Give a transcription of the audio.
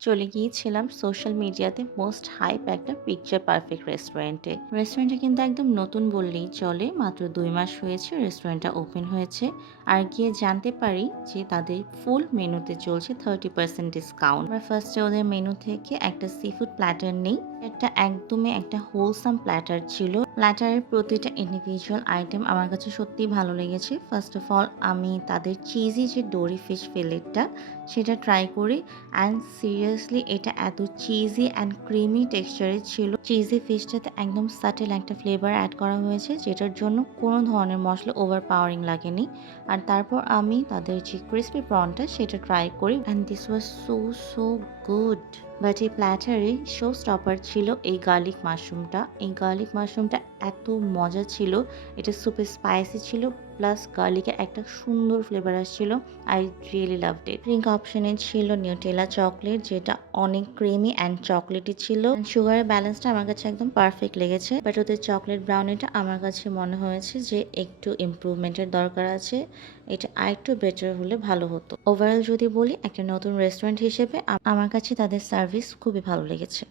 চলে গিয়েছিলাম সোশ্যাল মিডিয়াতে মোস্ট হাইপ একটা পিকচার পারফেক্ট রেস্টুরেন্টে। রেস্টুরেন্টটা কিন্তু একদম নতুন বললেই চলে। মাত্র ২ মাস হয়েছে রেস্টুরেন্টটা ওপেন হয়েছে। আর গিয়ে জানতে পারি যে তাদের ফুল মেনুতে চলছে 30% ডিসকাউন্ট। আমরা ফার্স্টে ওদের মেনু থেকে একটা সি-ফুড প্ল্যাটার নেই। এটা একদমই একটা হোলসাম প্ল্যাটার ছিল। প্ল্যাটারের প্রতিটা ইন্ডিভিজুয়াল আইটেম আমার কাছে সত্যিই ভালো লেগেছে। ফার্স্ট অফ অল আমি তাদের চিজি যে ডোরি ফিশ ফিলেটটা সেটা ট্রাই করি। অ্যান্ড সিরিয়াসলি এটা এত চিজি অ্যান্ড ক্রিমি টেক্সচারের ছিল। চিজি ফিশটাতে একদম সাটেল একটা ফ্লেভার অ্যাড করা হয়েছে, যেটার জন্য কোনো ধরনের মসলা ওভার পাওয়ারিং লাগেনি। আর তারপর আমি তাদের যে ক্রিসপি প্রনটা সেটা ট্রাই করি and this was so good. But এই প্ল্যাটারে শো স্টপার ছিল এই গার্লিক মাশরুমটা। এই গার্লিক মাশরুমটা এত মজা ছিল। এটা সুপার স্পাইসি ছিল, প্লাস গার্লিকের একটা সুন্দর ফ্লেভার আসছিল। I really loved it. Drink অপশনে ছিল নিউটেলা চকলেট, যেটা অনেক ক্রিমি অ্যান্ড চকলেটি ছিল। সুগারের ব্যালেন্সটা আমার কাছে একদম পারফেক্ট লেগেছে। বাট ওদের চকলেট ব্রাউনিটা আমার কাছে মনে হয়েছে যে একটু ইমপ্রুভমেন্টের দরকার আছে। এটা আরেকটু বেটার হলে ভালো হতো। ওভারঅল যদি বলি, একটা নতুন রেস্টুরেন্ট হিসেবে আমার কাছে তাদের সার্ভিস খুবই ভালো লেগেছে।